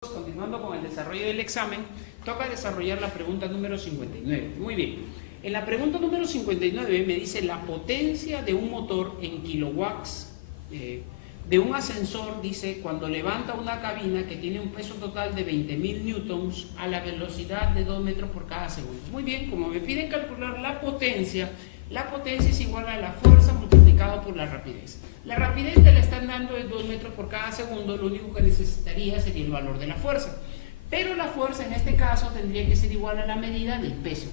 Continuando con el desarrollo del examen, toca desarrollar la pregunta número 59. Muy bien. En la pregunta número 59 me dice la potencia de un motor en kilowatts de un ascensor, dice, cuando levanta una cabina que tiene un peso total de 20.000 newtons a la velocidad de 2 metros por cada segundo. Muy bien, como me piden calcular la potencia es igual a la fuerza multiplicado por la rapidez. La rapidez que le están dando es 2 metros por cada segundo, lo único que necesitaría sería el valor de la fuerza. Pero la fuerza en este caso tendría que ser igual a la medida del peso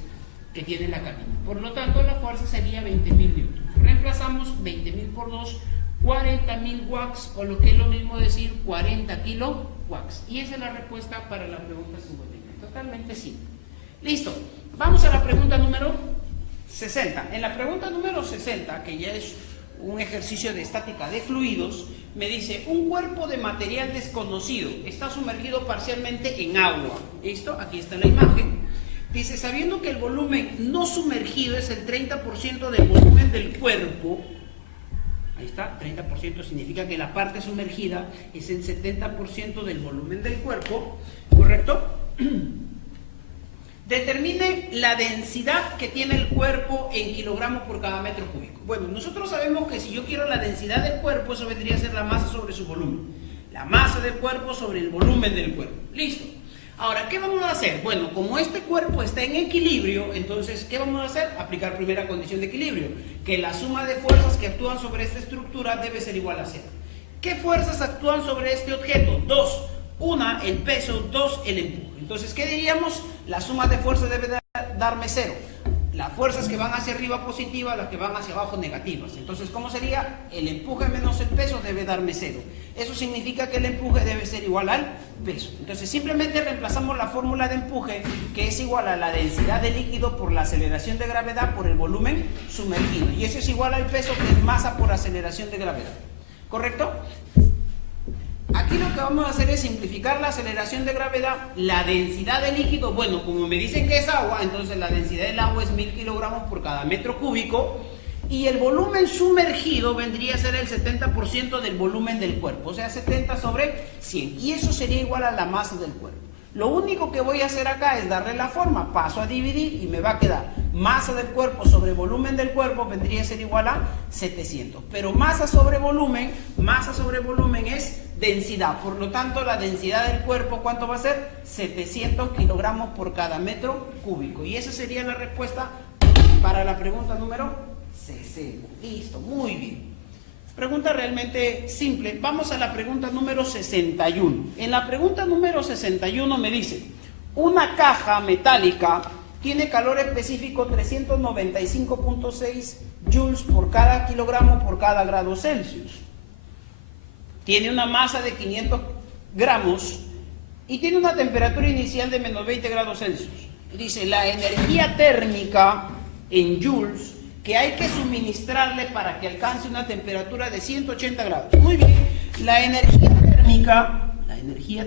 que tiene la cabina. Por lo tanto, la fuerza sería 20.000 newtons. Reemplazamos 20.000 por 2, 40.000 watts, o lo que es lo mismo decir 40 kilowatts. Y esa es la respuesta para la pregunta 59. Totalmente simple. Listo. Vamos a la pregunta número 60. En la pregunta número 60, que ya es un ejercicio de estática de fluidos, me dice, un cuerpo de material desconocido está sumergido parcialmente en agua. ¿Listo? Aquí está la imagen. Dice, sabiendo que el volumen no sumergido es el 30% del volumen del cuerpo, ahí está, 30% significa que la parte sumergida es el 70% del volumen del cuerpo, ¿correcto? Determine la densidad que tiene el cuerpo en kilogramos por cada metro cúbico. Bueno, nosotros sabemos que si yo quiero la densidad del cuerpo, eso vendría a ser la masa sobre su volumen. La masa del cuerpo sobre el volumen del cuerpo. Listo. Ahora, ¿qué vamos a hacer? Bueno, como este cuerpo está en equilibrio, entonces, ¿qué vamos a hacer? Aplicar primera condición de equilibrio, que la suma de fuerzas que actúan sobre esta estructura debe ser igual a 0. ¿Qué fuerzas actúan sobre este objeto? 2. Una, el peso, 2, el empuje. Entonces, ¿qué diríamos? La suma de fuerzas debe darme 0. Las fuerzas que van hacia arriba positivas, las que van hacia abajo negativas. Entonces, ¿cómo sería? El empuje menos el peso debe darme 0. Eso significa que el empuje debe ser igual al peso. Entonces, simplemente reemplazamos la fórmula de empuje, que es igual a la densidad de líquido por la aceleración de gravedad por el volumen sumergido. Y eso es igual al peso, que es masa por aceleración de gravedad. ¿Correcto? Aquí lo que vamos a hacer es simplificar la aceleración de gravedad, la densidad de líquido. Bueno, como me dicen que es agua, entonces la densidad del agua es 1000 kilogramos por cada metro cúbico. Y el volumen sumergido vendría a ser el 70% del volumen del cuerpo, o sea, 70 sobre 100. Y eso sería igual a la masa del cuerpo. Lo único que voy a hacer acá es darle la forma, paso a dividir y me va a quedar masa del cuerpo sobre volumen del cuerpo vendría a ser igual a 700. Pero masa sobre volumen es densidad. Por lo tanto, la densidad del cuerpo, ¿cuánto va a ser? 700 kilogramos por cada metro cúbico. Y esa sería la respuesta para la pregunta número 60. Listo, muy bien. Pregunta realmente simple. Vamos a la pregunta número 61. En la pregunta número 61 me dice, una caja metálica tiene calor específico 395.6 joules por cada kilogramo por cada grado Celsius. Tiene una masa de 500 gramos y tiene una temperatura inicial de menos 20 grados Celsius. Dice, la energía térmica en joules que hay que suministrarle para que alcance una temperatura de 180 grados. Muy bien, la energía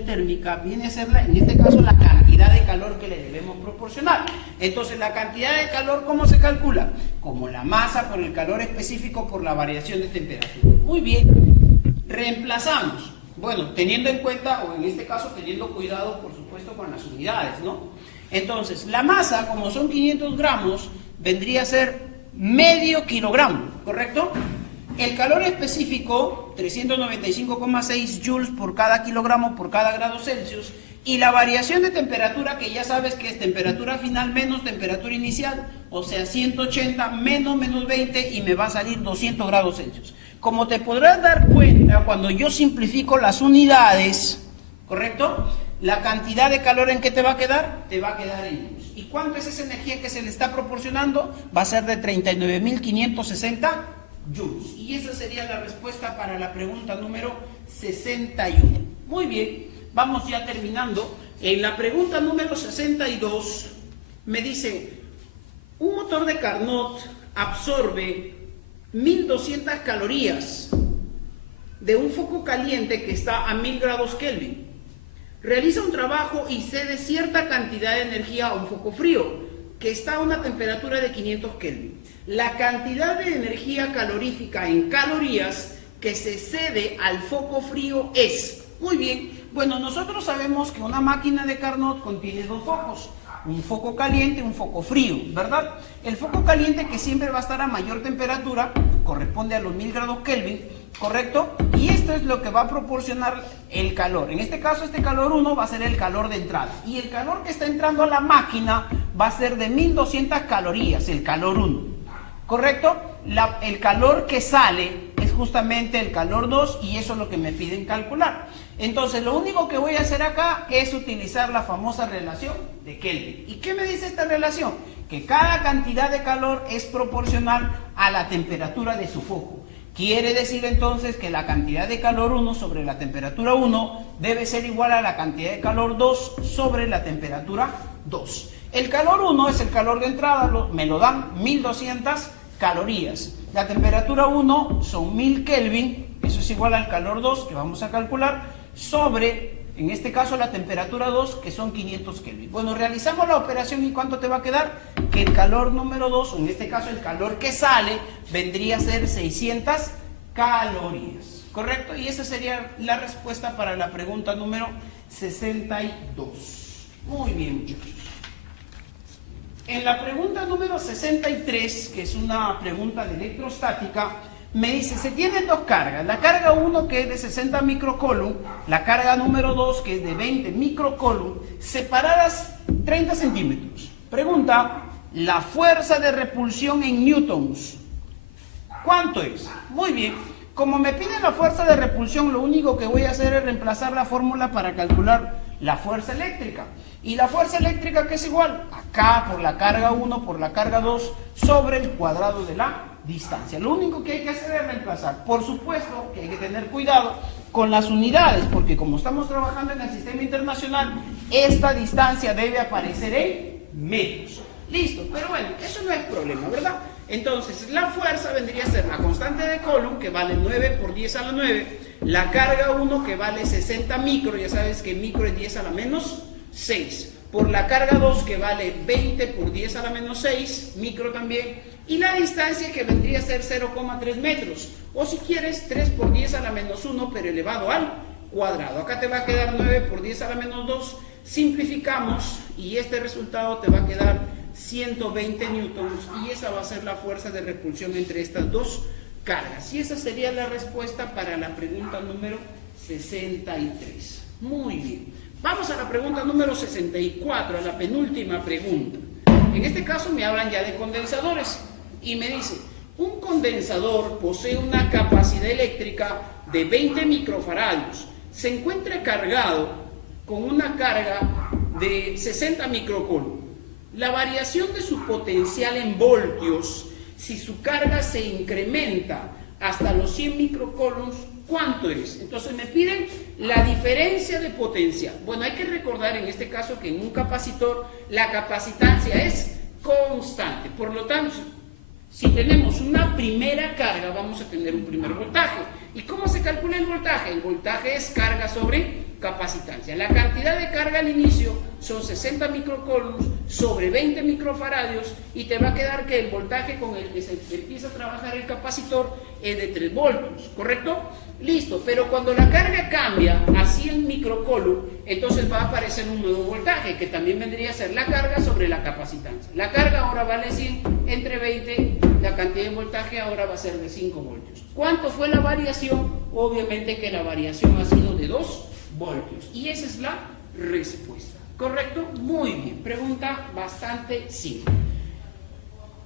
térmica viene a ser, en este caso, la cantidad de calor que le debemos proporcionar. Entonces, la cantidad de calor, ¿cómo se calcula? Como la masa por el calor específico por la variación de temperatura. Muy bien, reemplazamos. Bueno, teniendo en cuenta, o en este caso, teniendo cuidado, por supuesto, con las unidades, ¿no? Entonces, la masa, como son 500 gramos, vendría a ser medio kilogramo, ¿correcto? El calor específico, 395,6 joules por cada kilogramo por cada grado Celsius, y la variación de temperatura, que ya sabes que es temperatura final menos temperatura inicial, o sea, 180 menos 20, y me va a salir 200 grados Celsius. Como te podrás dar cuenta, cuando yo simplifico las unidades, ¿correcto? La cantidad de calor en que te va a quedar en joules. ¿Y cuánto es esa energía que se le está proporcionando? Va a ser de 39.560 joules. Y esa sería la respuesta para la pregunta número 61. Muy bien, vamos ya terminando. En la pregunta número 62 me dice, un motor de Carnot absorbe 1200 calorías de un foco caliente que está a 1000 grados Kelvin. Realiza un trabajo y cede cierta cantidad de energía a un foco frío, que está a una temperatura de 500 Kelvin. La cantidad de energía calorífica en calorías que se cede al foco frío es, muy bien, Bueno, nosotros sabemos que una máquina de Carnot contiene dos focos, un foco caliente y un foco frío, ¿verdad? El foco caliente, que siempre va a estar a mayor temperatura, corresponde a los 1000 grados Kelvin, ¿correcto? Y esto es lo que va a proporcionar el calor. En este caso, este calor 1 va a ser el calor de entrada. Y el calor que está entrando a la máquina va a ser de 1200 calorías, el calor 1, ¿correcto? El calor que sale es justamente el calor 2 y eso es lo que me piden calcular. Entonces, lo único que voy a hacer acá es utilizar la famosa relación de Kelvin. ¿Y qué me dice esta relación? Que cada cantidad de calor es proporcional a la temperatura de su foco. Quiere decir entonces que la cantidad de calor 1 sobre la temperatura 1 debe ser igual a la cantidad de calor 2 sobre la temperatura 2. El calor 1 es el calor de entrada, me lo dan 1200 calorías. La temperatura 1 son 1000 Kelvin, eso es igual al calor 2 que vamos a calcular, sobre, en este caso, la temperatura 2, que son 500 Kelvin. Bueno, realizamos la operación y ¿cuánto te va a quedar? Que el calor número 2, o en este caso el calor que sale, vendría a ser 600 calorías, ¿correcto? Y esa sería la respuesta para la pregunta número 62. Muy bien, muchachos. En la pregunta número 63, que es una pregunta de electrostática, me dice, se tienen dos cargas, la carga 1 que es de 60 microcoulomb, la carga número 2 que es de 20 microcoulomb, separadas 30 centímetros. Pregunta, la fuerza de repulsión en newtons, ¿cuánto es? Muy bien, como me piden la fuerza de repulsión, lo único que voy a hacer es reemplazar la fórmula para calcular la fuerza eléctrica. ¿Y la fuerza eléctrica qué es igual? Acá por la carga 1 por la carga 2 sobre el cuadrado de la distancia. Lo único que hay que hacer es reemplazar. Por supuesto que hay que tener cuidado con las unidades, porque como estamos trabajando en el sistema internacional, esta distancia debe aparecer en metros. Listo, pero bueno, eso no es problema, ¿verdad? Entonces, la fuerza vendría a ser la constante de Coulomb, que vale 9 por 10 a la 9, la carga 1, que vale 60 micro, ya sabes que micro es 10 a la menos 6, por la carga 2, que vale 20 por 10 a la menos 6, micro también, y la distancia, que vendría a ser 0,3 metros, o si quieres 3 por 10 a la menos 1, pero elevado al cuadrado. Acá te va a quedar 9 por 10 a la menos 2, simplificamos, y este resultado te va a quedar 120 newtons, y esa va a ser la fuerza de repulsión entre estas dos cargas. Y esa sería la respuesta para la pregunta número 63. Muy bien. Vamos a la pregunta número 64, a la penúltima pregunta. En este caso me hablan ya de condensadores y me dice, un condensador posee una capacidad eléctrica de 20 microfaradios. Se encuentra cargado con una carga de 60 microcoulomb. La variación de su potencial en voltios, si su carga se incrementa hasta los 100 microcoulombs, ¿cuánto es? Entonces me piden la diferencia de potencial. Bueno, hay que recordar en este caso que en un capacitor la capacitancia es constante. Por lo tanto, si tenemos una primera carga, vamos a tener un primer voltaje. ¿Y cómo se calcula el voltaje? El voltaje es carga sobre capacitancia. La cantidad de carga al inicio son 60 microcoulombs sobre 20 microfaradios y te va a quedar que el voltaje con el que se empieza a trabajar el capacitor es de 3 voltios, ¿correcto? Listo, pero cuando la carga cambia a 100 microcoulomb, entonces va a aparecer un nuevo voltaje, que también vendría a ser la carga sobre la capacitancia. La carga ahora vale 100 entre 20, la cantidad de voltaje ahora va a ser de 5 voltios. ¿Cuánto fue la variación? Obviamente que la variación ha sido de 2 voltios. Y esa es la respuesta. ¿Correcto? Muy bien. Pregunta bastante simple.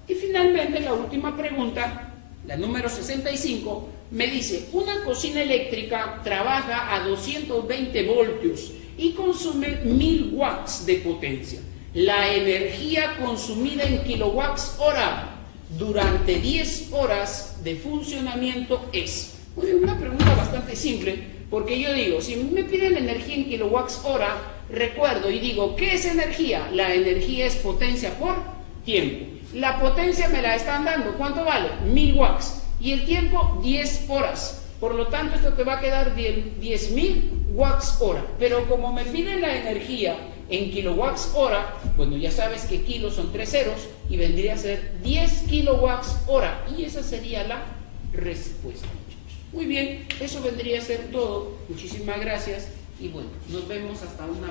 Y finalmente la última pregunta, la número 65, me dice, una cocina eléctrica trabaja a 220 voltios y consume 1000 watts de potencia. La energía consumida en kilowatts hora durante 10 horas de funcionamiento es. Muy bien, una pregunta bastante simple, porque yo digo, si me piden energía en kilowatts hora, recuerdo y digo, ¿qué es energía? La energía es potencia por tiempo. La potencia me la están dando, ¿cuánto vale? 1000 watts. Y el tiempo, 10 horas. Por lo tanto, esto te va a quedar 10.000 watts hora. Pero como me piden la energía en kilowatts hora, bueno, ya sabes que kilos son 3 ceros y vendría a ser 10 kilowatts hora. Y esa sería la respuesta, muchachos. Muy bien, eso vendría a ser todo. Muchísimas gracias y bueno, nos vemos hasta una